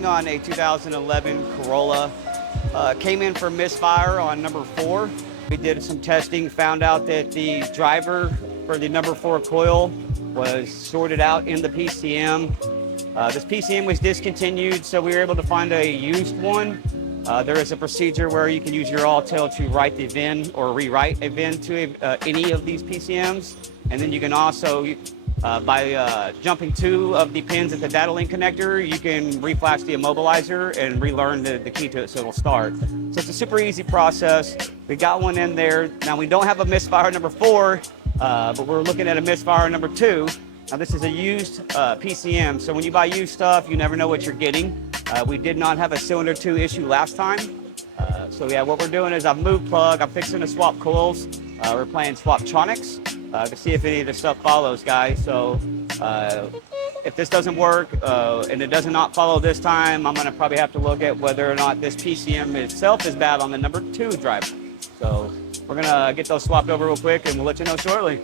working on a 2011 Corolla. Came in for misfire on number 4. We did some testing, found out that the driver for the number 4 coil was sorted out in the PCM. This PCM was discontinued, so we were able to find a used one. There is a procedure where you can use your all-tail to write the VIN or rewrite a VIN to any of these PCMs. And then you can also, by jumping 2 of the pins at the data link connector, you can reflash the immobilizer and relearn the key to it so it'll start. So it's a super easy process. We got one in there. Now we don't have a misfire number 4, but we're looking at a misfire number 2. Now this is a used PCM, so when you buy used stuff, you never know what you're getting. We did not have a cylinder 2 issue last time. So yeah, what we're doing is I've moved plug, I'm fixing to swap coils. We're playing Swaptronics to see if any of the stuff follows, guys. So if this doesn't work and it does not follow this time, I'm gonna probably have to look at whether or not this PCM itself is bad on the number 2 driver. So we're gonna get those swapped over real quick and we'll let you know shortly.